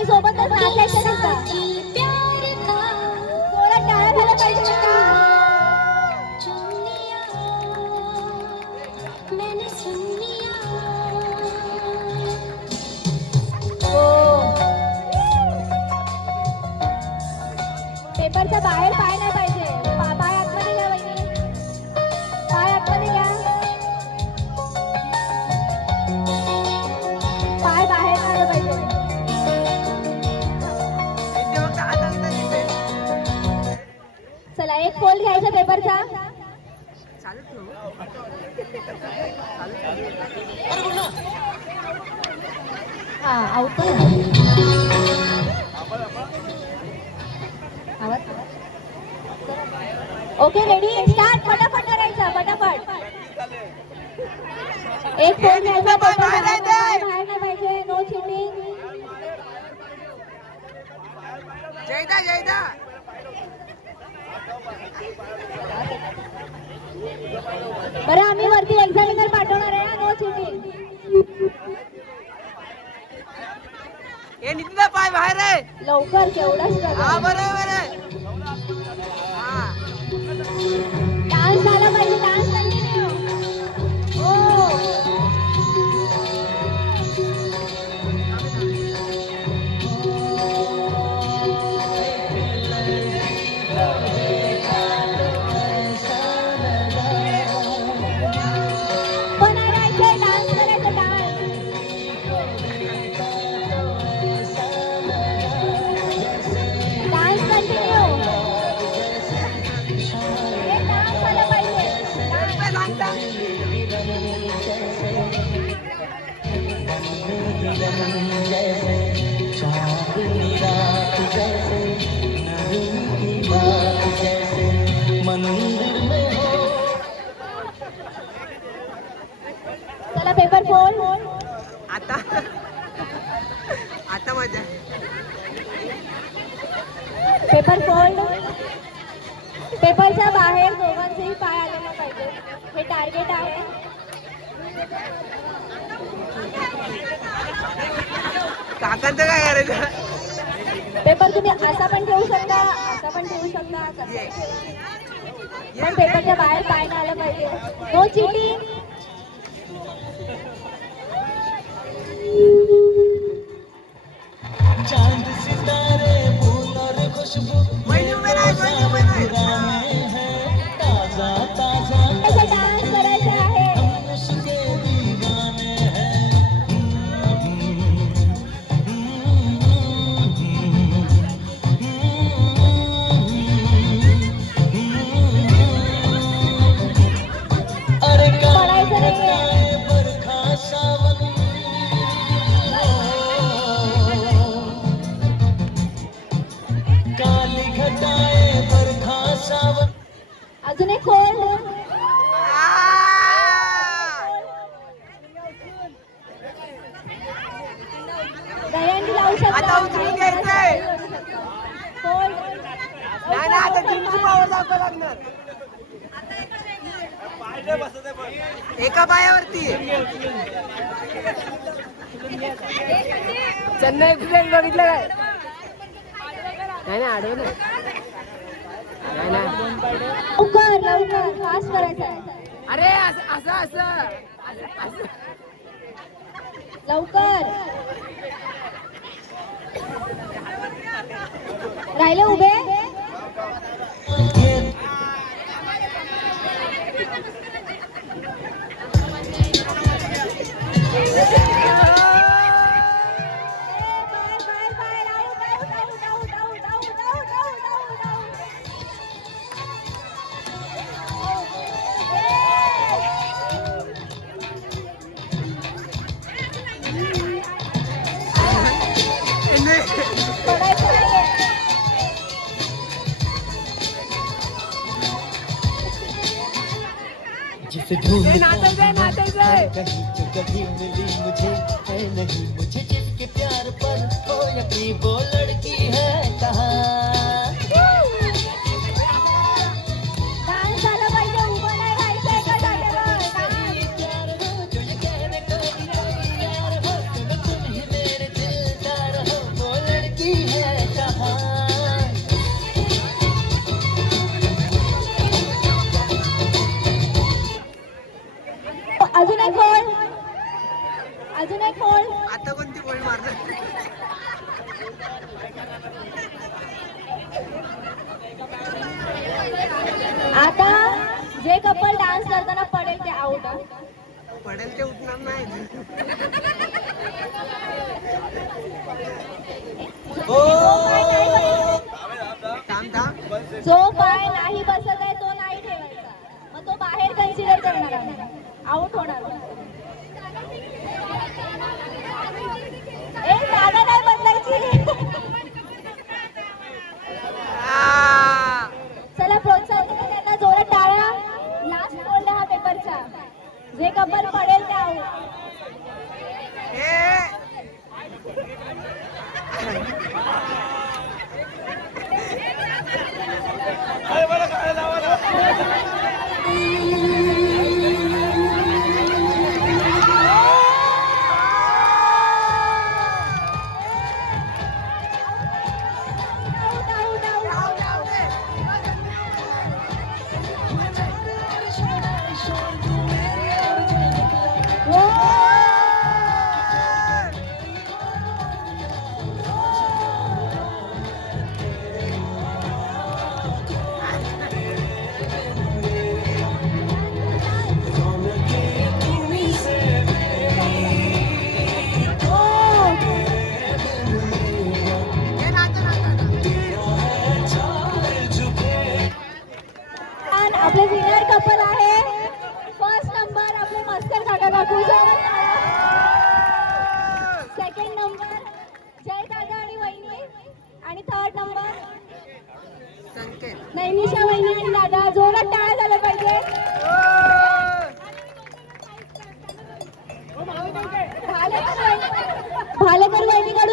आणि सोबतच नाचायचं नाही का? जोरात टाळ्या झाल्या पाहिजे का? पेपरच्या बाहेर पाय नाही पाहिजे. पाय आतमध्ये घ्या वहिनी. पाय आतमध्ये घ्या. पाय बाहेर नाही आलं पाहिजे. चला एक फोल्ड घ्यायचा पेपरचा. हा आउट ओके रेडी स्टार्ट. फटाफट करायचं फटाफट. एक फोन घ्यायचा. बाहेर नाही पाहिजे. No cheating. जयदा बरं आम्ही वरती एक्झामिनर पाठवणार आहे. No cheating. हे नितीनचा पाय बाहेर आहे. लवकर केवढाच हा बरोबर आहे. डान्स झाला पाहिजे. Dance continue. हो बनायचं. डान्स करायचं. Dance continue. चला पेपर फोल्ड. आता मजा. Paper fold. पेपरच्या बाहेर दोघांचेही पाय आलेला पाहिजे. हे टार्गेट आहे. काकांचं काय करायचं? पेपर तुम्ही असा पण ठेवू शकता. असा पण ठेवू शकता. पण पेपरच्या बाहेर पाय नाही आलं पाहिजे. No cheating. चांद सितारे फूल और खुशबू ताजा ताजा असं डान्स करायचा आहे. उसके दीवाने हैं. अरे पडायचं नाहीये. बरखा सावन काली घटाए बरखा सावन. अजून एक फोल्ड. दहीहंडी लावू शकता. आता उचलून घ्यायचंय. फोल्ड. नाही आता जिमची पावर दाखवा लागणार. एका पायावरती. चेन्नई एक्सप्रेस बघितलं काय? नाही आडवं नाही. लवकर लवकर फास्ट करायचं आहे. अरे असं लवकर. राहिले उभे. जिसे ढूंढता कहीं कभी मिली मुझे है नहीं मुझे जिसके प्यार पर हो यकीन वो लड़की है कहाँ. डान्स झाला पाहिजे. उभं नाही राहायचं एका जागेवर. प्यार हो जो ये कहने को भी तैयार हो तुम ही मेरे दिलदार हो बोले पडेल ते उठणार नाही. जो पाय नाही बसत आहे तो नाही ठेवायचा, मग तो बाहेर कन्सिडर करणार आम्ही, आउट होणार. ए जागा नाही बदलायची. चला प्रोत्साहन करा त्यांना, जोरात टाळ्या. लास्ट बोल हा पेपरचा, जे कबर पडेल ते आउट. आपले विनर कपल आहे. फर्स्ट नंबर आपले मस्कर काका काकू, सेकंड नंबर जय दादा आणि वहिनी, आणि थर्ड नंबर नैनिशा वहिनी आणि दादा. जोरात टाळ्या झाल्या पाहिजे. भालेकर